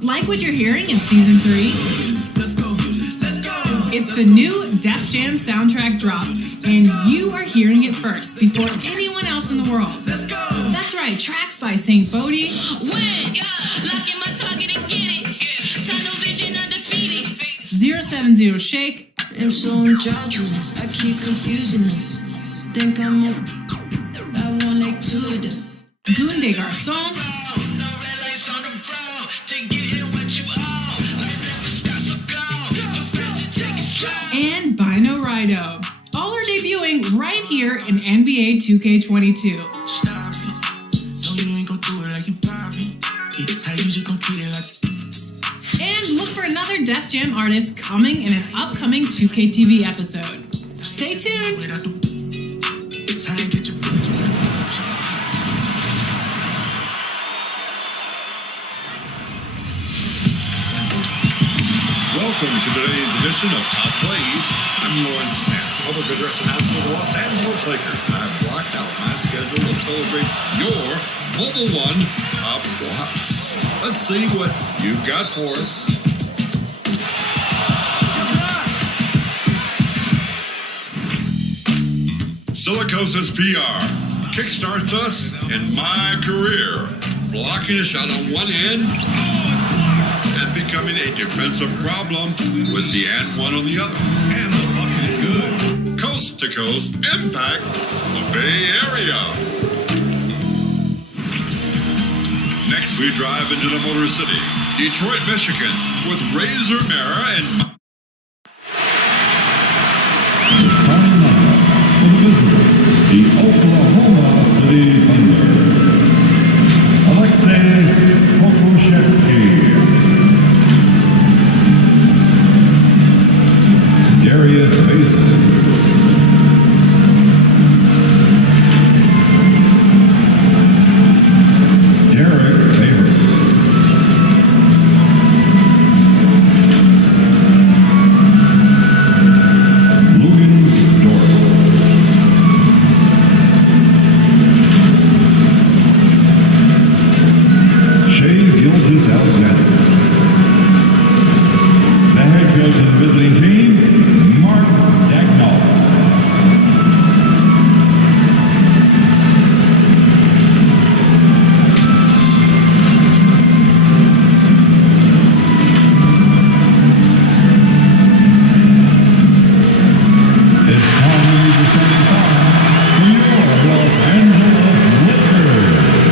Like what you're hearing in Season 3? Let's go. It's the new Def Jam soundtrack drop, and you are hearing it first before anyone else in the world. Let's go. That's right, tracks by Saint Bodie, Win, lock in my target and get it. Tunnel vision undefeated. 070 Shake, I'm so androgynous, I keep confusing them. Think I'm I want like two of them. Goon de Garçon, and Bino Rido. All are debuting right here in NBA 2K22. Stop it. So you ain't gon' do it like you poppin'. How you just gon' treat it like. And look for another Def Jam artist coming in an upcoming 2K TV episode. Stay tuned! Wait, I do. Time to get your bitch. Welcome to today's edition of Top Plays. I'm Lawrence Tan, public address announcer of the Los Angeles Lakers, and I've blocked out my schedule to celebrate your Mobile One Top Blocks. Let's see what you've got for us. Silicosis PR kickstarts us in my career, blocking a shot on one end and becoming a defensive problem with the and one on the other. And the bucket is good. Coast to coast impact the Bay Area. Next, we drive into the Motor City, Detroit, Michigan, with Razor Mara and Starting lineup for the visitors, the Oklahoma City Thunder. Alexei Pokusevski. Darius Basin. Derek Favors. Lugans Dort. Shea Gilgis Alexander. The head coach of the visiting team, Mark Dagnall. It's time to meet the starting five for your Los Angeles Lakers.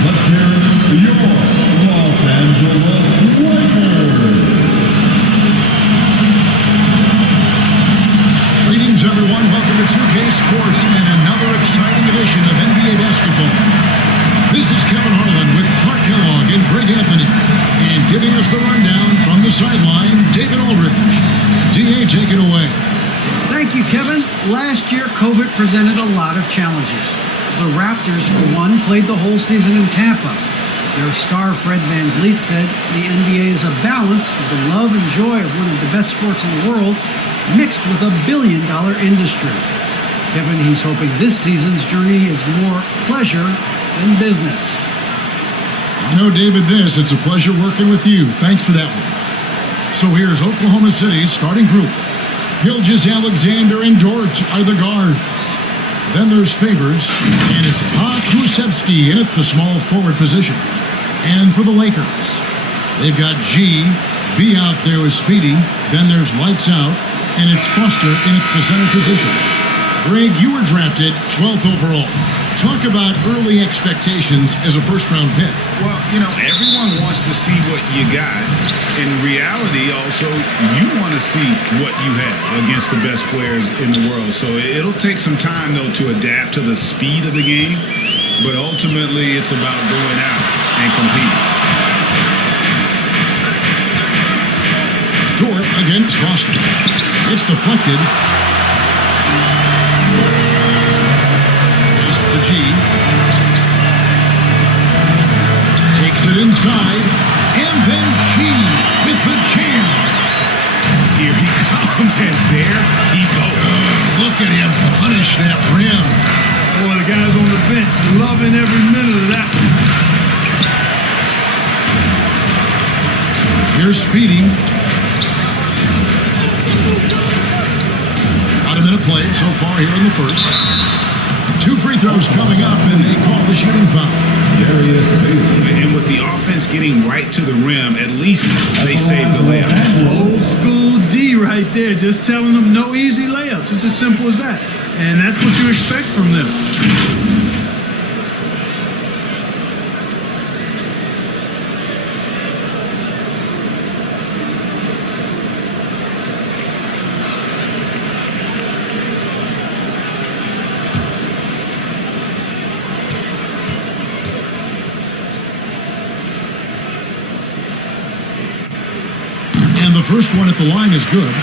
Let's hear your Los Angeles Lakers. Greetings, everyone. Welcome to 2K Sports and another exciting edition of NBA basketball. This is Kevin Harlan with Clark Kellogg and Greg Anthony. And giving us the rundown from the sideline, David Aldridge. DA, take it away. Thank you, Kevin. Last year, COVID presented a lot of challenges. The Raptors, for one, played the whole season in Tampa. Their star, Fred VanVleet, said the NBA is a balance of the love and joy of one of the best sports in the world mixed with a billion-dollar industry. Kevin, he's hoping this season's journey is more pleasure in business. You know, David, it's a pleasure working with you. Thanks for that one. So here's Oklahoma City's starting group. Gilgeous-Alexander and Dort are the guards. Then there's Favors, and it's Pa Kulusevski in at the small forward position. And for the Lakers, they've got G, B out there with Speedy. Then there's Lights Out, and it's Foster in at the center position. Greg, you were drafted 12th overall. Talk about early expectations as a first-round pick. Well, everyone wants to see what you got. In reality, also, you want to see what you have against the best players in the world. So it'll take some time, though, to adapt to the speed of the game. But ultimately, it's about going out and competing. Dort against Foster. It's deflected. To G. Takes it inside. And then G with the jam. Here he comes, and there he goes. Look at him punish that rim. Boy, the guys on the bench loving every minute of that one. Here's Speedy. About a minute played so far here in the first. 2 free throws coming up, and they call the shooting foul. And with the offense getting right to the rim, at least they saved the layup. Old school D right there, just telling them no easy layups. It's as simple as that. And that's what you expect from them. And the first one at the line is good.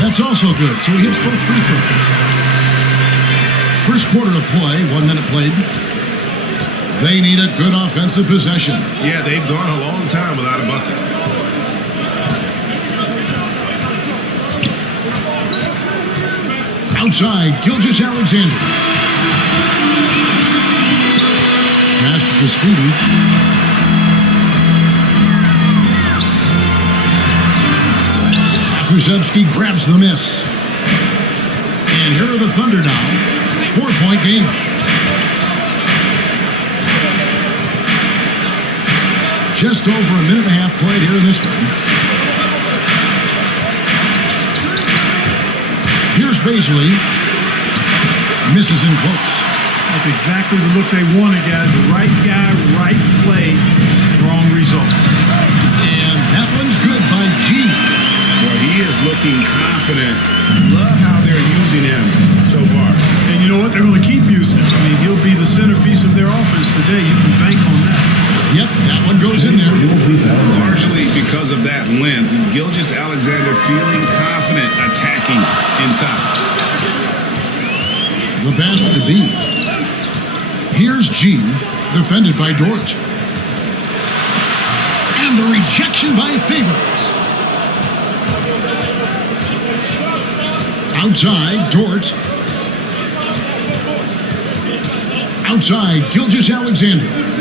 That's also good, so he hits both free throws. First quarter of play, 1 minute played. They need a good offensive possession. Yeah, they've gone a long time without a bucket. Outside, Gilgeous-Alexander. Pass to Speedy. Kulusevski grabs the miss. And here are the Thunder now. 4-point game. Just over a minute and a half played here in this one. Here's Baisley. Misses in close. That's exactly the look they wanted, guys. The right guy, right play, wrong result. And that one's good by G. Well, he is looking confident. Love how they're using him so far. And you know what? They're going to keep using him. I mean, he'll be the centerpiece of their offense today. You can bank on that. Yep, that one goes in there. Largely because of that length, Gilgeous-Alexander feeling confident attacking inside. The pass to B. Here's G, defended by Dort. And the rejection by Favors. Outside, Dort. Outside, Gilgeous-Alexander.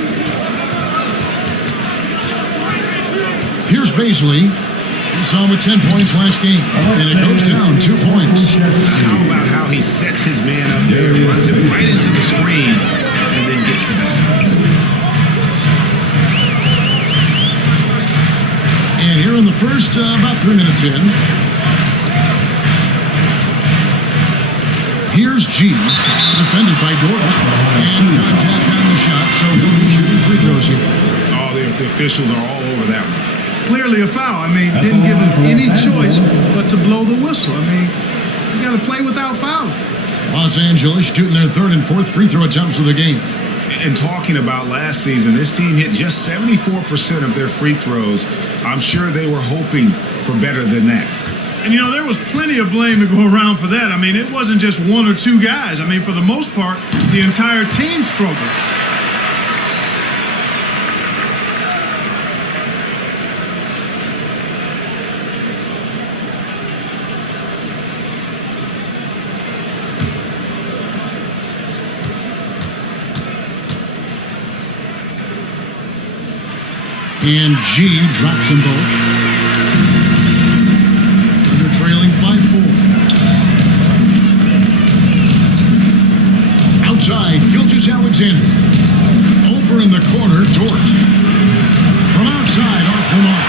Here's Baisley. We saw him with 10 points last game. And it goes down 2 points. How about how he sets his man up there, runs it right into the screen, and then gets the basket. And here in the first, about 3 minutes in. Here's G, defended by Dort. And contact on the shot, so he'll be shooting free throws here. Oh, the officials are all over that one. Clearly a foul. I mean, didn't give him any choice but to blow the whistle. I mean, you got to play without fouling. Los Angeles shooting their third and fourth free throw attempts of the game. And talking about last season, this team hit just 74% of their free throws. I'm sure they were hoping for better than that. And, you know, there was plenty of blame to go around for that. I mean, it wasn't just 1 or 2 guys. I mean, for the most part, the entire team struggled. And G drops them both. Thunder trailing by 4. Outside, Gilgeous-Alexander. Over in the corner, Dort. From outside, off the mark.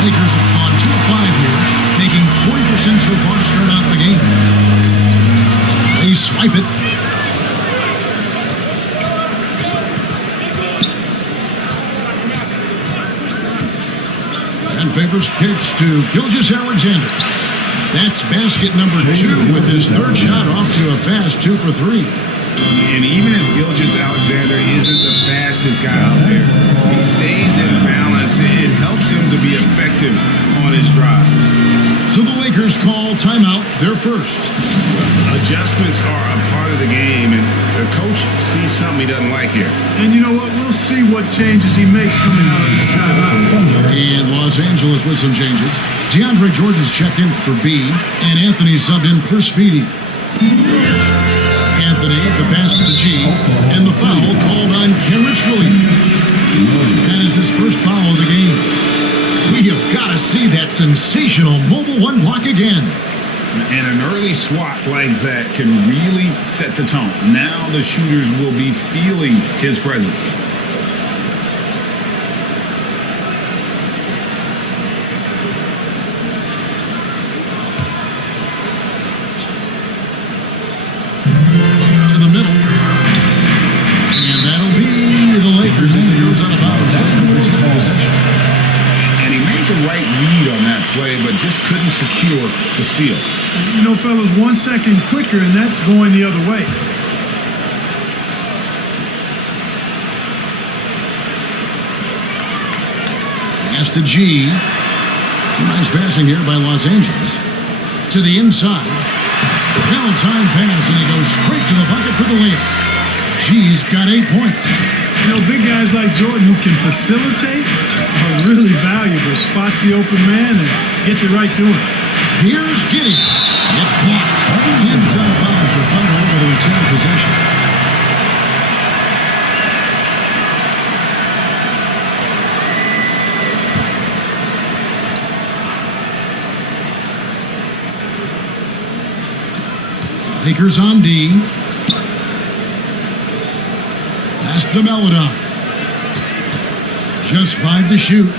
Lakers have gone 2 of 5 here, making 40% so far to start out the game. They swipe it. And favors kicks to Gilgeous-Alexander. That's basket number 2 with his third shot off to a fast 2 for 3. And even if Gilgeous-Alexander isn't the fastest guy out there, he stays in balance. It helps him to be effective on his drive. So the Lakers call timeout, their first. Adjustments are a part of the game, and the coach sees something he doesn't like here. And you know what? We'll see what changes he makes coming out of this timeout. And Los Angeles with some changes. DeAndre Jordan's checked in for B, and Anthony subbed in for Speedy. Anthony, the pass to G, and the foul called on Kenrich Williams. That is his first foul of the game. We have got to see that sensational Mobile One block again. And an early swat like that can really set the tone. Now the shooters will be feeling his presence. To the middle. And that'll be the Lakers as it goes out of bounds. Lakers retain possession. And he made the right read on that play, but just couldn't secure the steal. You know, fellas, 1 second quicker, and that's going the other way. Pass to G. Nice passing here by Los Angeles. To the inside. Valentine pass, and he goes straight to the bucket for the layup. G's got 8 points. You know, big guys like Jordan who can facilitate are really valuable. Spots the open man and gets it right to him. Here's Giddey. It's blocked. Ends out of bounds for Thunder over to retain possession. Lakers on D. Pass to Melodon. Just 5 to shoot.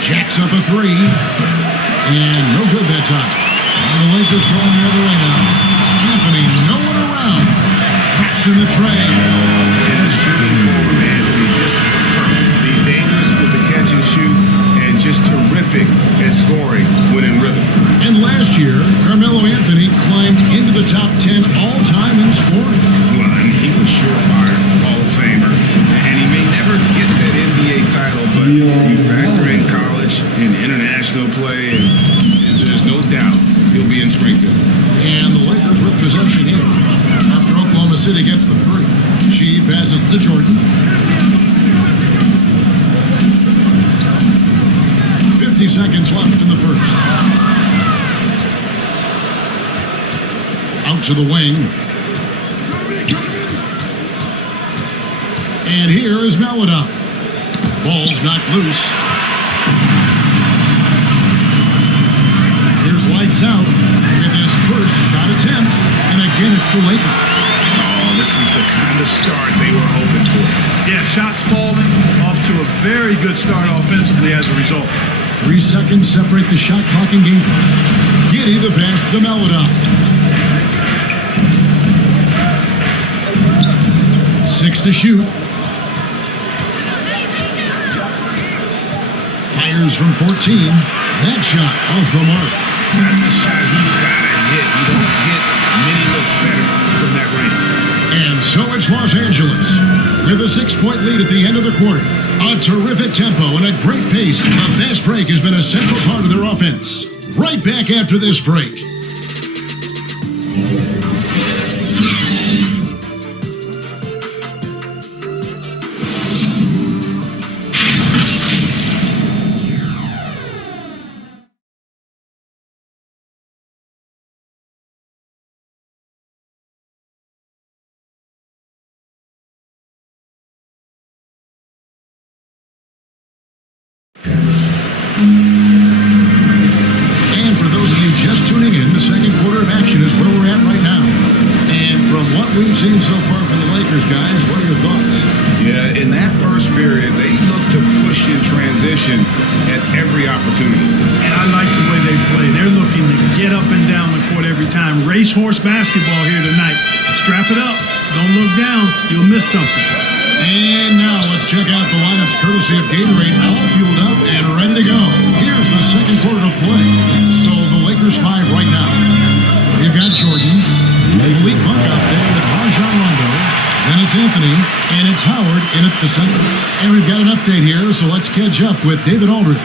Jacks up a 3. And no good that time. And the Lakers going the other way now. Anthony, no one around. Traps in the tray. And the shooting forward, Anthony, just perfect. He's dangerous with the catch and shoot, and just terrific at scoring when in rhythm. And last year, Carmelo Anthony climbed into the top 10 all-time in scoring. Well, I mean, he's a surefire Hall of Famer, and he may never get that NBA title, but you factor in college and international play, and there's no doubt he'll be in Springfield. And the Lakers with possession here. After Oklahoma City gets the 3. She passes to Jordan. 50 seconds left in the first. Out to the wing. And here is Melodon. Ball's knocked loose. Here's lights out with his first shot attempt. And again, it's the Lakers. Oh, this is the kind of start they were hoping for. Yeah, shots falling, off to a very good start offensively as a result. 3 seconds separate the shot clock and game clock. Giddey the pass to Melodon. 6 to shoot. Fires from 14. That shot off the mark. That's a shot he's got to hit. You don't get many looks better from that range. And so it's Los Angeles with a 6-point lead at the end of the quarter. A terrific tempo and a great pace. The fast break has been a central part of their offense. Right back after this break. we've seen so far from the Lakers, guys. What are your thoughts? Yeah, in that first period, they looked to push in transition at every opportunity. And I like the way they play. They're looking to get up and down the court every time. Racehorse basketball here tonight. Strap it up. Don't look down. You'll miss something. And now let's check out the lineups courtesy of Gatorade, all fueled up and ready to go. Here's the second quarter of play. So the Lakers 5 right now. You've got Jordan, Malik Monk out there with Rajon Rondo. Then it's Anthony, and it's Howard in at the center. And we've got an update here, so let's catch up with David Aldridge.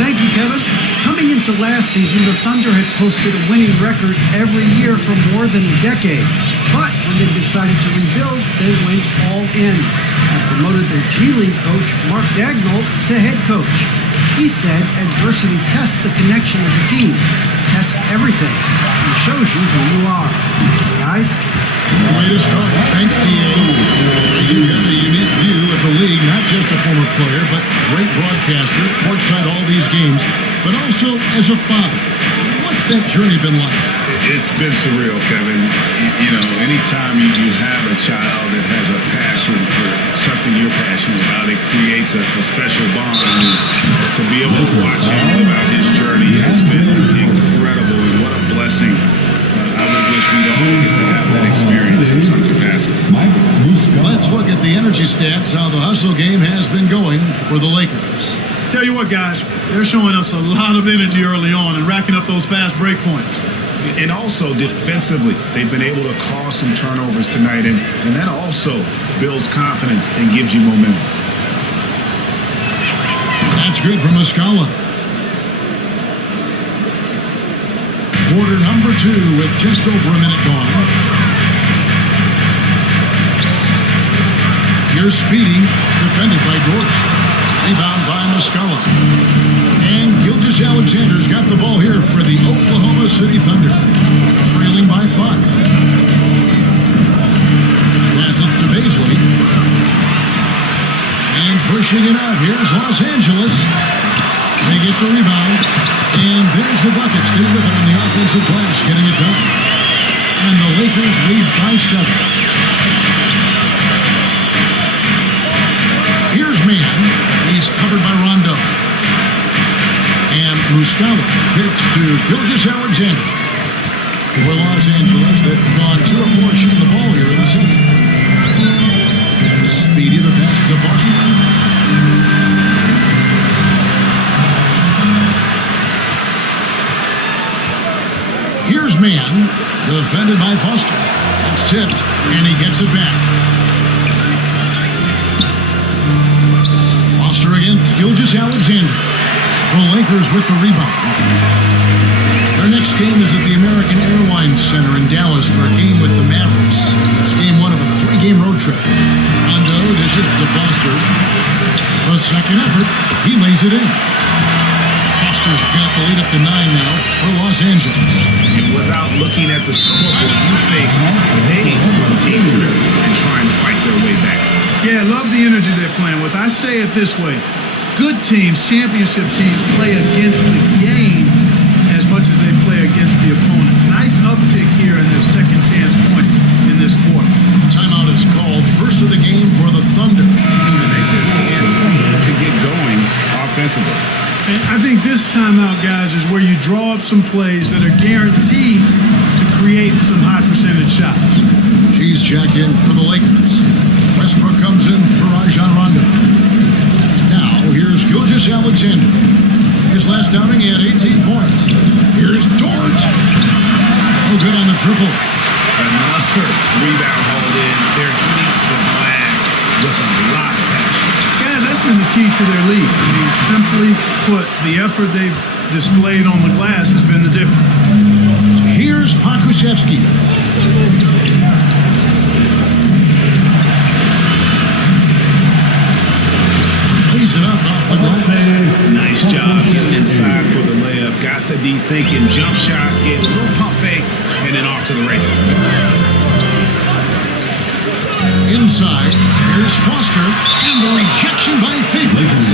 Thank you, Kevin. Coming into last season, the Thunder had posted a winning record every year for more than a decade. But when they decided to rebuild, they went all in and promoted their G League coach, Mark Daigneault, to head coach. He said adversity tests the connection of the team, tests everything, and shows you who you are. Guys? Way to start. Thanks, DA. You got a unique view of the league, not just a former player, but great broadcaster, courtside all these games, but also as a father. What's that journey been like? It's been surreal, Kevin. You know, anytime you have a child that has a passion for something you're passionate about, it creates a special bond. And to be able to watch him live out his journey has been incredible, and what a blessing. I would wish we'd all get to have that experience in some capacity. Let's look at the energy stats, how the hustle game has been going for the Lakers. Tell you what, guys, they're showing us a lot of energy early on and racking up those fast break points. And also defensively, they've been able to cause some turnovers tonight, and that also builds confidence and gives you momentum. That's good from Muscala. Quarter number 2 with just over a minute gone. Here's Speedy, defended by Dort. Rebound by Muscala. And Gilgeous-Alexander's got the ball here for the Oklahoma City Thunder. Trailing by 5. Pass it to Baisley. And pushing it out. Here's Los Angeles. They get the rebound. And there's the bucket. Stay with it on the offensive glass. Getting it done. And the Lakers lead by 7. Here's Mann. He's covered by Rondo. And Muscala kicks to Gilgeous-Alexander. For Los Angeles, they've gone 2 of 4 shooting the ball here in the second. Speedy the pass to Foster. Here's Mann, defended by Foster. It's tipped, and he gets it back. Foster against Gilgeous-Alexander. The Lakers with the rebound. Their next game is at the American Airlines Center in Dallas for a game with the Mavericks. It's game 1 of a 3-game road trip. Rondo dishes to Foster. The second effort, he lays it in. Foster's got the lead up to 9 now for Los Angeles. And without looking at the scoreboard, you think, hey, the team's and trying to fight their way back. Yeah, I love the energy they're playing with. I say it this way. Good teams, championship teams, play against the game as much as they play against the opponent. Nice uptick here in their second chance points in this quarter. Timeout is called. First of the game for the Thunder. And they just can't seem to get going offensively. And I think this timeout, guys, is where you draw up some plays that are guaranteed to create some high percentage shots. She's checked in for the Lakers. Westbrook comes in for Rajon Rondo. Now, here's Gilgeous-Alexander. His last outing, he had 18 points. Here's Dort. Oh, good on the triple. Another rebound hauled in. They're hitting the glass with a lot of passion. Guys, that's been the key to their lead. I mean, simply put, the effort they've displayed on the glass has been the difference. Here's Pokusevski. Lays it up off the glass. Nice job getting inside for the layup. Got the D thinking. Jump shot, gave a little pump fake, and then off to the races. Inside, here's Foster, and the rejection by Favors.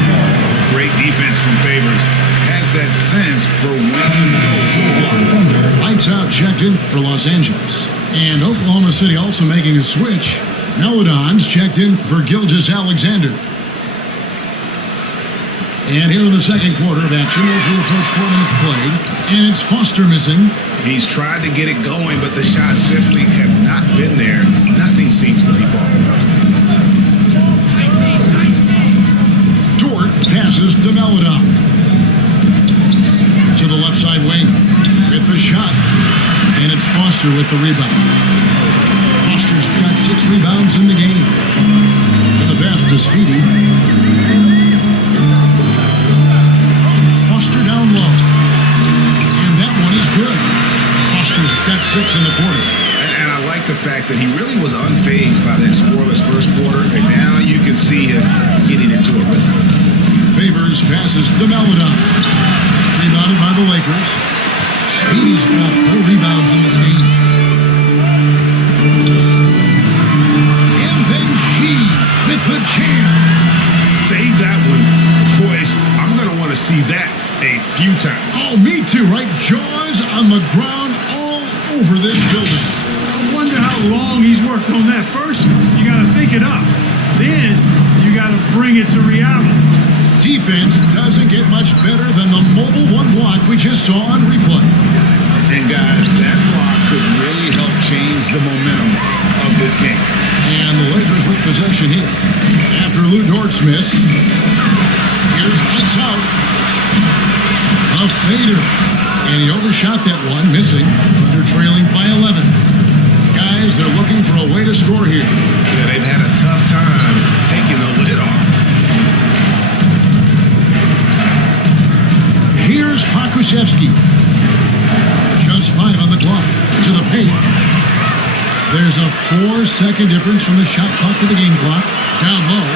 Great defense from Favors. Has that sense for when to go. Lights out checked in for Los Angeles. And Oklahoma City also making a switch. Melodons checked in for Gilgeous Alexander. And here in the second quarter of action as we approach 4 minutes played. And it's Foster missing. He's tried to get it going, but the shots simply have not been there. Nothing seems to be falling. Dort passes to Melodon. To the left side wing with the shot. And it's Foster with the rebound. Foster's got 6 rebounds in the game. And the pass to Speedy. Foster down low. And that one is good. Foster's got 6 in the quarter. And I like the fact that he really was unfazed by that scoreless first quarter, and now you can see him getting into a rhythm. Favors passes to Melodon. Rebounded by the Lakers. Speedy's got 4 rebounds in this game. And then G with the jam. Save that one. Boys, I'm going to want to see that a few times. Oh, me too, right? Jaws on the ground all over this building. I wonder how long he's worked on that. First, you got to think it up. Then, you got to bring it to reality. Defense doesn't get much better than the mobile one block we just saw on replay. And guys, that block could really help change the momentum of this game. And the Lakers with possession here. After Lou Dort's miss, here's lights out. A fader. And he overshot that one, missing, under trailing by 11. Guys, they're looking for a way to score here. Yeah, they've had a tough time taking the lid off. Here's Pokusevski. Just 5 on the clock. To the paint. There's a 4-second difference from the shot clock to the game clock. Down low.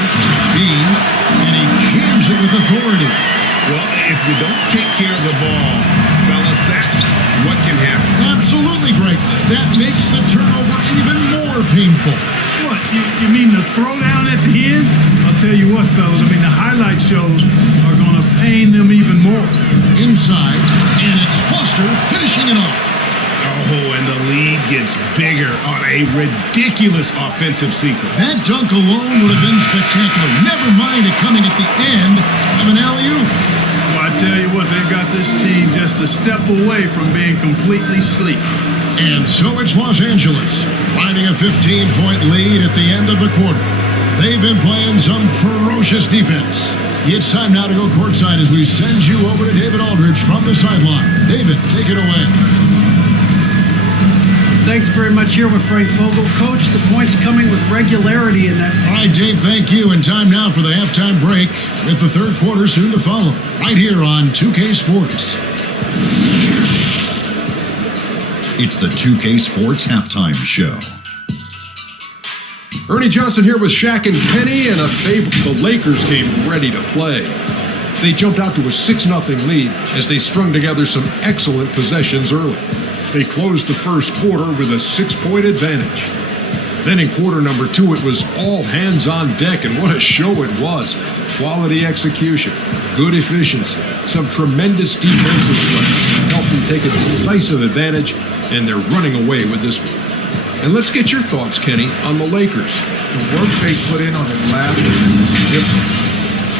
Bean. And he jams it with authority. Well, if you don't take care of the ball, fellas, that's what can happen. Absolutely, Greg. That makes the turnover even more painful. What, you mean the throwdown at the end? I'll tell you what, fellas, I mean, the highlight shows are going to pain them even more. Inside, and it's Foster finishing it off. Oh, and the lead gets bigger on a ridiculous offensive sequence. That dunk alone would have been spectacular. Never mind it coming at the end of an alley-oop. Well, I tell you what, they've got this team just a step away from being completely sleek. And so it's Los Angeles, finding a 15-point lead at the end of the quarter. They've been playing some ferocious defense. It's time now to go courtside as we send you over to David Aldridge from the sideline. David, take it away. Thanks very much here with Frank Vogel. Coach, the points coming with regularity in that. All right, Dave, thank you. And time now for the halftime break with the third quarter soon to follow. Right here on 2K Sports. It's the 2K Sports Halftime Show. Ernie Johnson here with Shaq and Kenny, and a favorite. The Lakers came ready to play. They jumped out to a 6-0 lead as they strung together some excellent possessions early. They closed the first quarter with a 6-point advantage. Then in quarter number 2, it was all hands on deck, and what a show it was. Quality execution, good efficiency, some tremendous defensive play helped them take a decisive advantage, and they're running away with this one. And let's get your thoughts, Kenny, on the Lakers. The work they put in on the glass was different.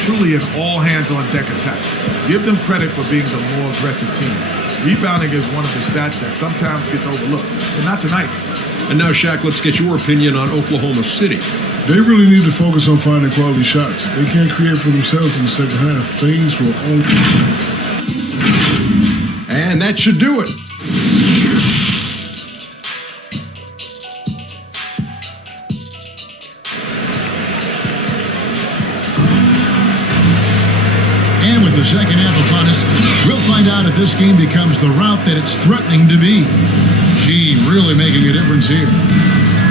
Truly an all-hands-on-deck attack. Give them credit for being the more aggressive team. Rebounding is one of the stats that sometimes gets overlooked, but not tonight. And now, Shaq, let's get your opinion on Oklahoma City. They really need to focus on finding quality shots. If they can't create for themselves in the second half, things will only... And that should do it. And with the second half upon us, we'll find out if this game becomes the route that it's threatening to be. Gee, really making a difference here.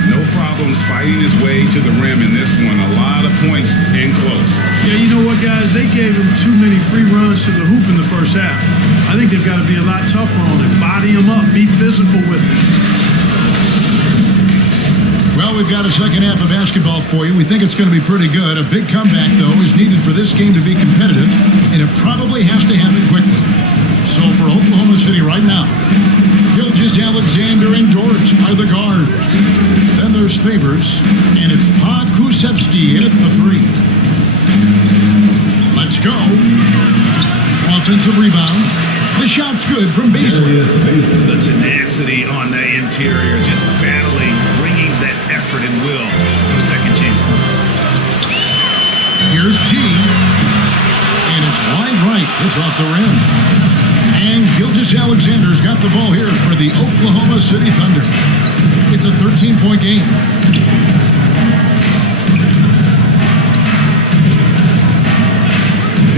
No problems fighting his way to the rim in this one. A lot of points in close. Yeah, you know what, guys? They gave him too many free runs to the hoop in the first half. I think they've got to be a lot tougher on him. Body him up. Be physical with him. Well, we've got a second half of basketball for you. We think it's going to be pretty good. A big comeback, though, is needed for this game to be competitive, and it probably has to happen quickly. So for Oklahoma City right now, Gilgeous Gilgeous-Alexander and Dortch are the guards. Then there's Favors, and it's Pokusevski at the 3. Let's go. Offensive rebound. The shot's good from Beasley. The tenacity on the interior, just battling, bringing that effort and will for second chance. Here's G. And it's wide right. It's off the rim. And Gilgeous-Alexander's got the ball here for the Oklahoma City Thunder. It's a 13-point game.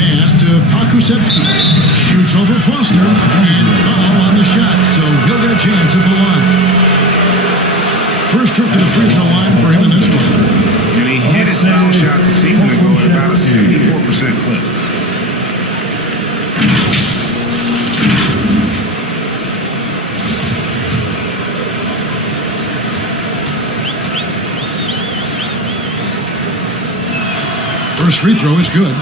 Pass to Pokusevski. Shoots over Foster. And foul on the shot, so he'll get a chance at the line. First trip to the free throw line for him in this one. And he hit his foul shots a season ago at about a 74% clip. First free throw is good.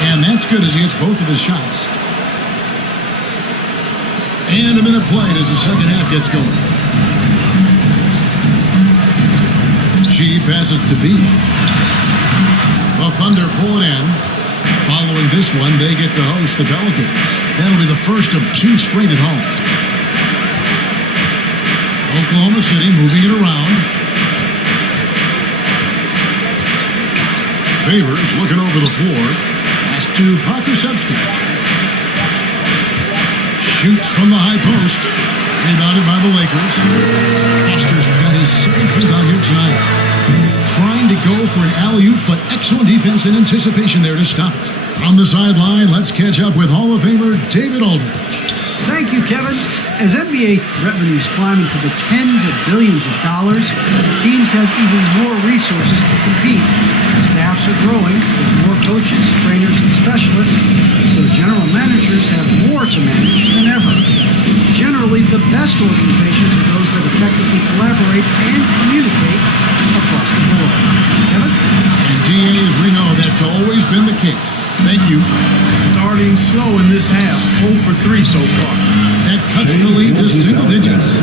And that's good as he hits both of his shots. And a minute played as the second half gets going. G passes to B. The Thunder pull it in. Following this one, they get to host the Pelicans. That'll be the first of 2 straight at home. Oklahoma City moving it around. Favors looking over the floor. Pass to Pokusevski. Shoots from the high post. Rebounded by the Lakers. Foster's got his second rebound here tonight. Trying to go for an alley-oop, but excellent defense and anticipation there to stop it. From the sideline, let's catch up with Hall of Famer David Aldridge. Thank you, Kevin. As NBA revenues climb into the tens of billions of dollars, teams have even more resources to compete. Staffs are growing with more coaches, trainers, and specialists, so general managers have more to manage than ever. Generally, the best organizations are those that effectively collaborate and communicate across the board. Kevin? And DA, as we know, that's always been the case. Thank you. Starting slow in this half, 0 for 3 so far. That cuts the lead to single digits.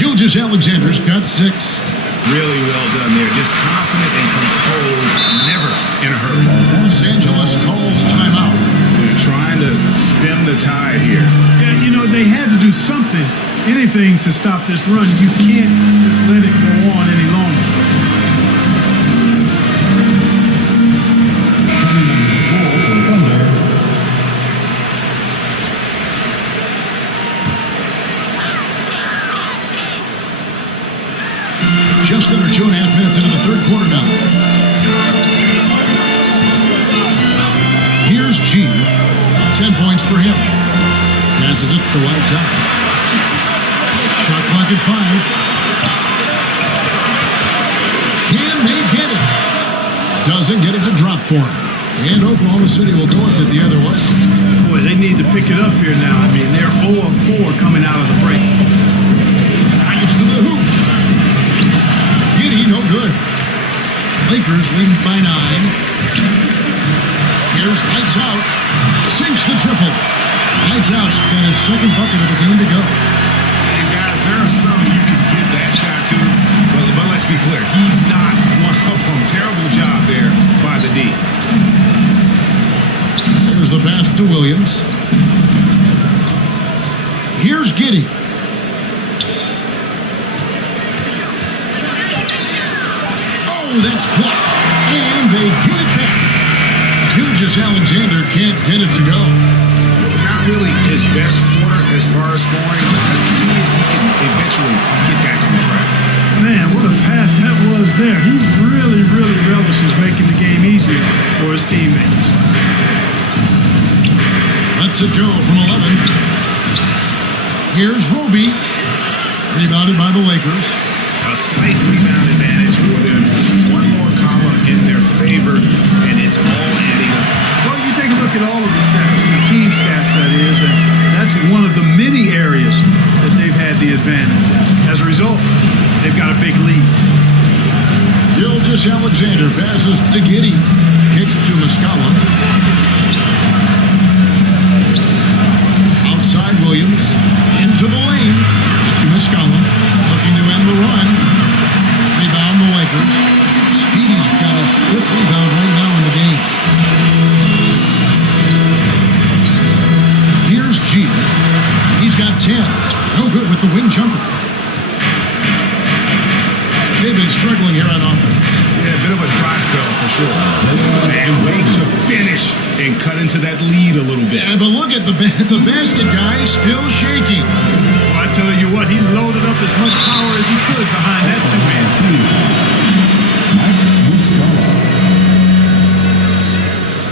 Gilgeous-Alexander's got 6. Really well done there. Just confident and composed, never in a hurry. Los Angeles calls timeout. They're trying to stem the tide here. Yeah, you know, they had to do something, anything to stop this run. You can't just let it go on any longer. Just under 2.5 minutes into the third quarter now. Here's G. 10 points for him. Passes it to lights out. Shot clock at 5. Can they get it? Doesn't get it to drop for him. And Oklahoma City will go with it the other way. Boy, they need to pick it up here now. I mean, they're 0 of 4 coming out of the break. Drives to the hoop. Giddy, no good. Lakers lead by 9. Here's Lights Out. Sinks the triple. Lights Out's got his second bucket of the game to go. And guys, there are some you can give that shot to, but let's be clear, he's not one of them. Terrible job there by the D. There's the pass to Williams. Here's Giddy. Oh, that's blocked. And they get it back. Gilgeous-Alexander can't get it to go. Not really his best quarter as far as scoring. Let's see if he can eventually get back on track. Man, what a pass that was there. He really, really relishes making the game easier for his teammates. Lets it go from 11. Here's Roby. Rebounded by the Lakers. A slight rebound advantage for them. One more comma in their favor, and it's all adding up. Well, you take a look at all of the stats, the team stats that Gilgeous-Alexander passes to Giddey. Kicks to Muscala. Outside Williams. Into the lane. Back to Muscala. Looking to end the run. Rebound the Lakers. Speedy's got his 5th rebound right now in the game. Here's G. He's got 10. No good with the wing jumper. They've been struggling here on offense. Yeah, a bit of a dry spell for sure. And wait to finish and cut into that lead a little bit. Yeah, but look at the basket guy still shaking. Well, I tell you what, he loaded up as much power as he could behind that two-man.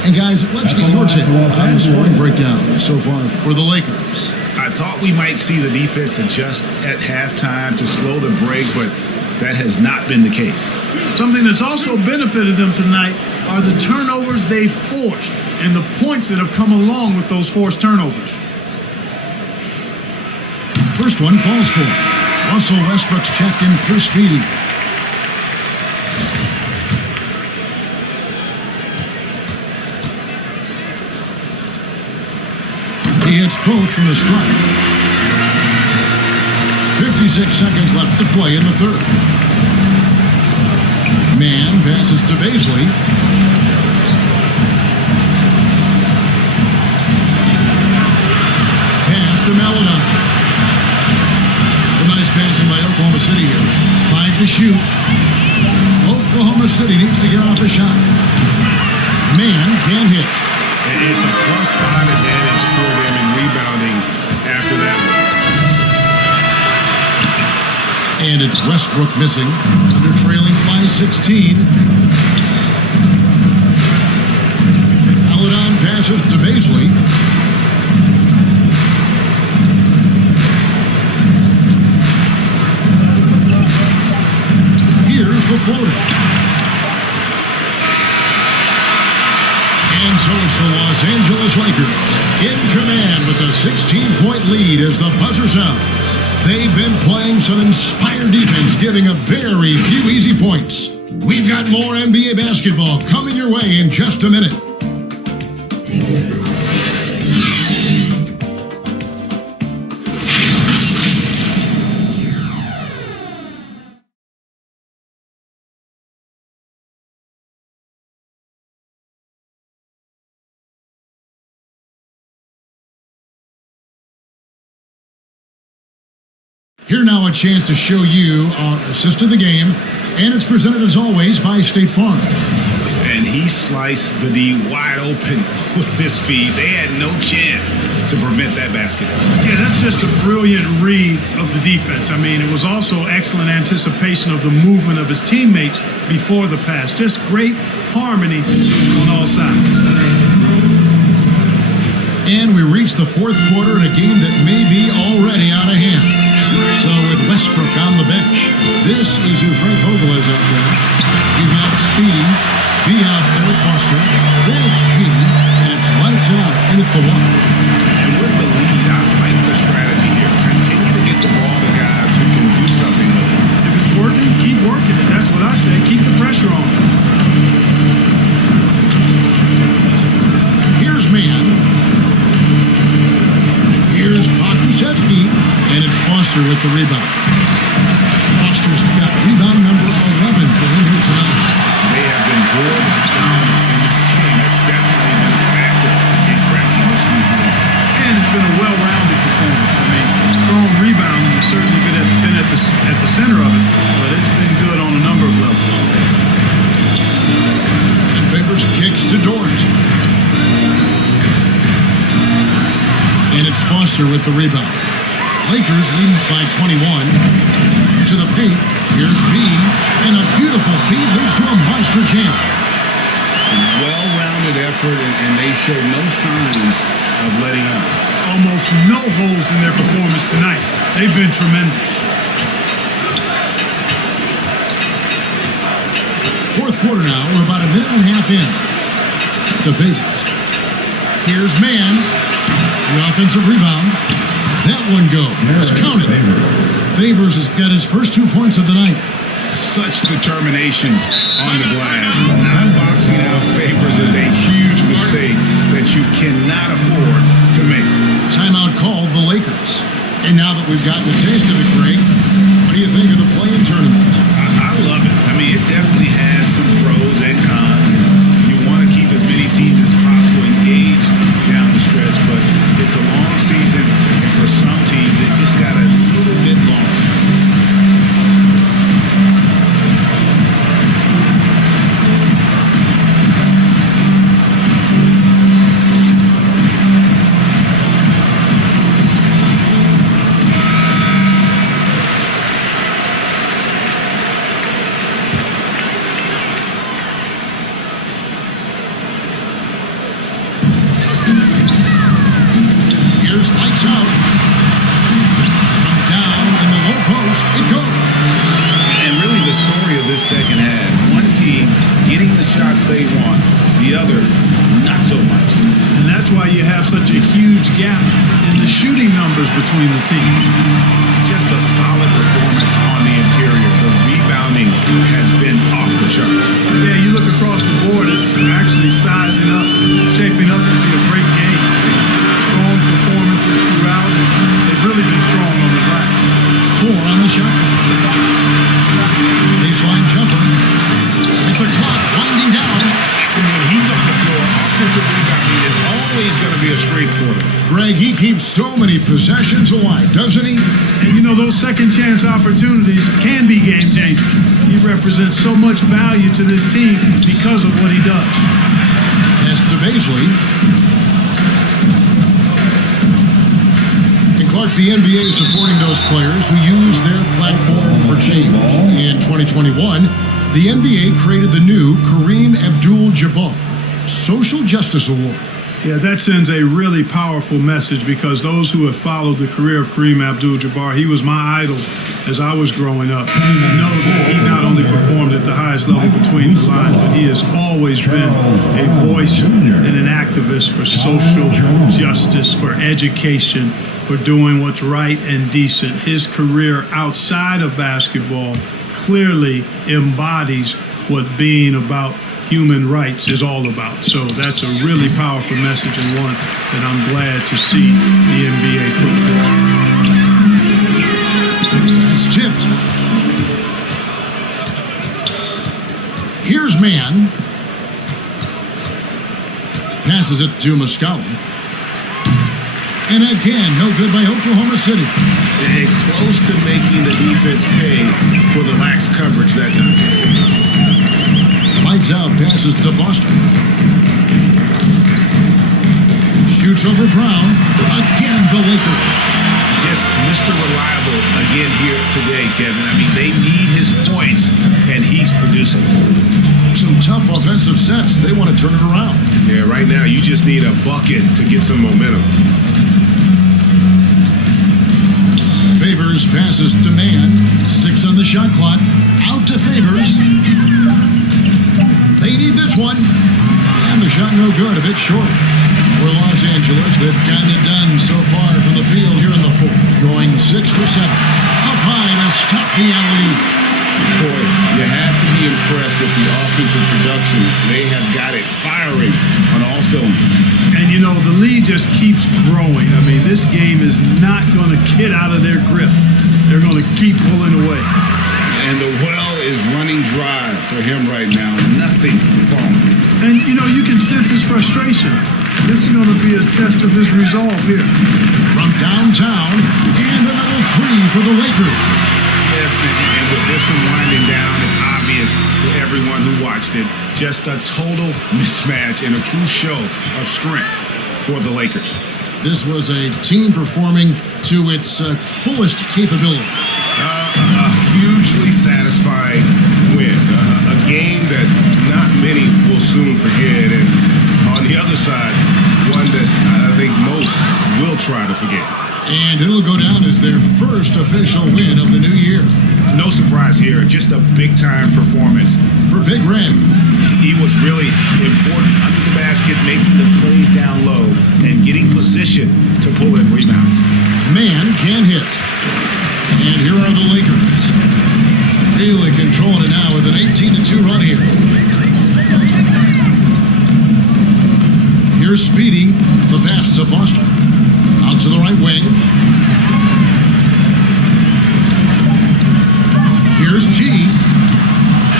And guys, let's get your take on the scoring breakdown so far for the Lakers. I thought we might see the defense adjust at halftime to slow the break, but that has not been the case. Something that's also benefited them tonight are the turnovers they forced and the points that have come along with those forced turnovers. First one falls for Russell Westbrook's checked in for Speedy. He hits both from the strike. 56 seconds left to play in the third. Mann passes to Bazley. Pass to Melodon. Some nice passing by Oklahoma City here. 5 to shoot. Oklahoma City needs to get off a shot. Mann can't hit. It's a +5 advantage for them in rebounding after that one. And it's Westbrook missing. Under trailing by 16. Melodon passes to Bazley. Here's the floater. And so it's the Los Angeles Lakers in command with a 16-point lead as the buzzer sounds. They've been playing some inspired defense, giving up very few easy points. We've got more NBA basketball coming your way in just a minute. Here now a chance to show you our assist of the game, and it's presented as always by State Farm. And he sliced the D wide open with his feet. They had no chance to prevent that basket. Yeah, that's just a brilliant read of the defense. I mean, it was also excellent anticipation of the movement of his teammates before the pass. Just great harmony on all sides. And we reach the fourth quarter in a game that may be already out of hand. So with Westbrook on the bench, this is who Frank Vogel is up there. You've got Speedy, B out there with Foster. Then it's G, and it's lights out in at the one. And with the lead, I like the strategy here. Continue to get the ball to guys who can do something with it. If it's working, keep working it. That's what I say. Keep the pressure on. Here's Mann. Here's Pokusevski, and it's Foster with the rebound. Foster's got rebound number 11 for him here tonight. They have been good in this game. It's definitely been a factor in crafting this huge lead. And it's been a well-rounded performance. I mean, strong rebounding has certainly been at the center of it, but it's been good on a number of levels. And Favors kicks to Dort. And it's Foster with the rebound. Lakers lead by 21. To the paint. Here's B. And a beautiful feed leads to a monster jam. Well-rounded effort, and they show no signs of letting up. Almost no holes in their performance tonight. They've been tremendous. Fourth quarter now. We're about a minute and a half in. To Favors. Here's Mann. The offensive rebound. That one goes. Counted. Favors has got his first 2 points of the night. Such determination on the glass. Not boxing out Favors is a huge mistake that you cannot afford to make. Timeout called the Lakers. And now that we've gotten a taste of it, Greg, what do you think of the play-in tournament? I love it. I mean, it definitely has some pros and cons. You want to keep as many teams as possible engaged down the stretch, but it's a long season, and for some teams, it just got a little bit long. Second half. One team getting the shots they want, the other not so much. And that's why you have such a huge gap in the shooting numbers between the teams. Just a solid performance on the interior. The rebounding has been off the charts. Yeah, you look across the board, it's actually sizing up, shaping up to be a great game. Strong performances throughout, and they've really been strong on the glass. 4 on the shot clock. Baseline jumper. With the clock winding down. And when he's on the floor, offensive rebounding is always going to be a strength for them. Greg, he keeps so many possessions alive, doesn't he? And you know, those second chance opportunities can be game changers. He represents so much value to this team because of what he does. Pass to Baisley. Clark, the NBA is supporting those players who use their platform for change. In 2021, the NBA created the new Kareem Abdul-Jabbar Social Justice Award. Yeah, that sends a really powerful message because those who have followed the career of Kareem Abdul-Jabbar, he was my idol as I was growing up. And know that he not only performed at the highest level between the lines, but he has always been a voice and an activist for social justice, for education, for doing what's right and decent. His career outside of basketball clearly embodies what being about human rights is all about. So that's a really powerful message and one that I'm glad to see the NBA put forward. It's tipped. Here's Mann. Passes it to Muscala. And again, no good by Oklahoma City. And close to making the defense pay for the lax coverage that time. Lights out, passes to Foster. Shoots over Brown. Again, the Lakers. Just Mr. Reliable again here today, Kevin. I mean, they need his points, and he's producing. Some tough offensive sets. They want to turn it around. Yeah, right now, you just need a bucket to get some momentum. Favors passes to Mann. 6 on the shot clock. Out to Favors. They need this one. And the shot no good. A bit short. For Los Angeles, they've gotten it done so far from the field here in the fourth. Going 6 for 7. Up high to stop the alley-oop. Boy, you have to be impressed with the offensive production. They have got it firing on all cylinders. And you know, the lead just keeps growing. I mean, this game is not going to get out of their grip. They're going to keep pulling away. And the well is running dry for him right now. Nothing falling. And you know, you can sense his frustration. This is going to be a test of his resolve here. From downtown, and another 3 for the Lakers. Yes, and with this one winding down, it's obvious to everyone who watched it. Just a total mismatch and a true show of strength for the Lakers. This was a team performing to its fullest capability. A hugely satisfying win. A game that not many will soon forget. And on the other side, one that I think most will try to forget. And it'll go down as their first official win of the new year. No surprise here, just a big-time performance. For Big Red. He was really important under the basket, making the plays down low and getting position to pull in rebound. Mann can hit. And here are the Lakers. Really controlling it now with an 18-2 run here. Here's Speedy. The pass to Foster. Out to the right wing. Here's G.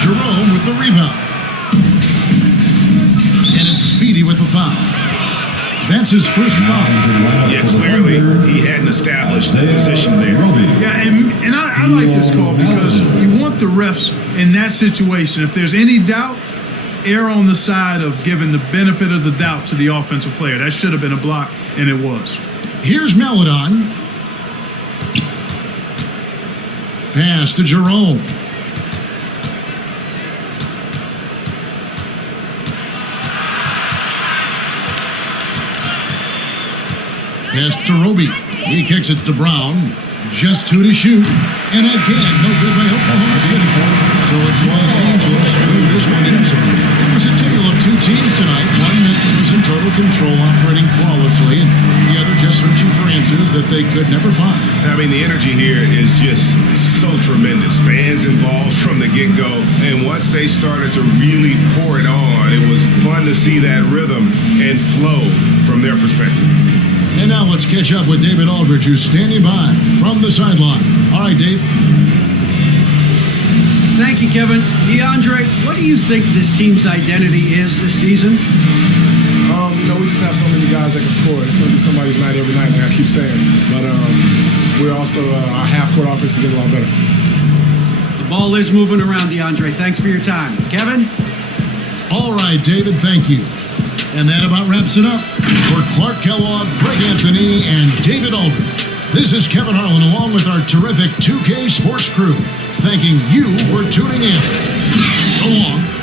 Jerome with the rebound. And it's Speedy with the foul. That's his first foul. Yeah, clearly he hadn't established the position there. Yeah, and I like this call because you want the refs in that situation. If there's any doubt, err on the side of giving the benefit of the doubt to the offensive player. That should have been a block, and it was. Here's Maladon. Pass to Jerome. Pass to Roby. He kicks it to Brown. Just 2 to shoot. And again, no good by Oklahoma City. So it's Los Angeles through this one easily. It was a tale of two teams tonight. One that was in total control, operating flawlessly, and the other just searching for answers that they could never find. I mean, the energy here is just so tremendous. Fans involved from the get-go. And once they started to really pour it on, it was fun to see that rhythm and flow from their perspective. And now let's catch up with David Aldridge, who's standing by from the sideline. All right, Dave. Thank you, Kevin. DeAndre, what do you think this team's identity is this season? We just have so many guys that can score. It's going to be somebody's night every night, like I keep saying. But we're also, our half-court offense is getting a lot better. The ball is moving around, DeAndre. Thanks for your time. Kevin? All right, David, thank you. And that about wraps it up. For Clark Kellogg, Greg Anthony, and David Aldridge, this is Kevin Harlan along with our terrific 2K Sports crew, thanking you for tuning in. So long.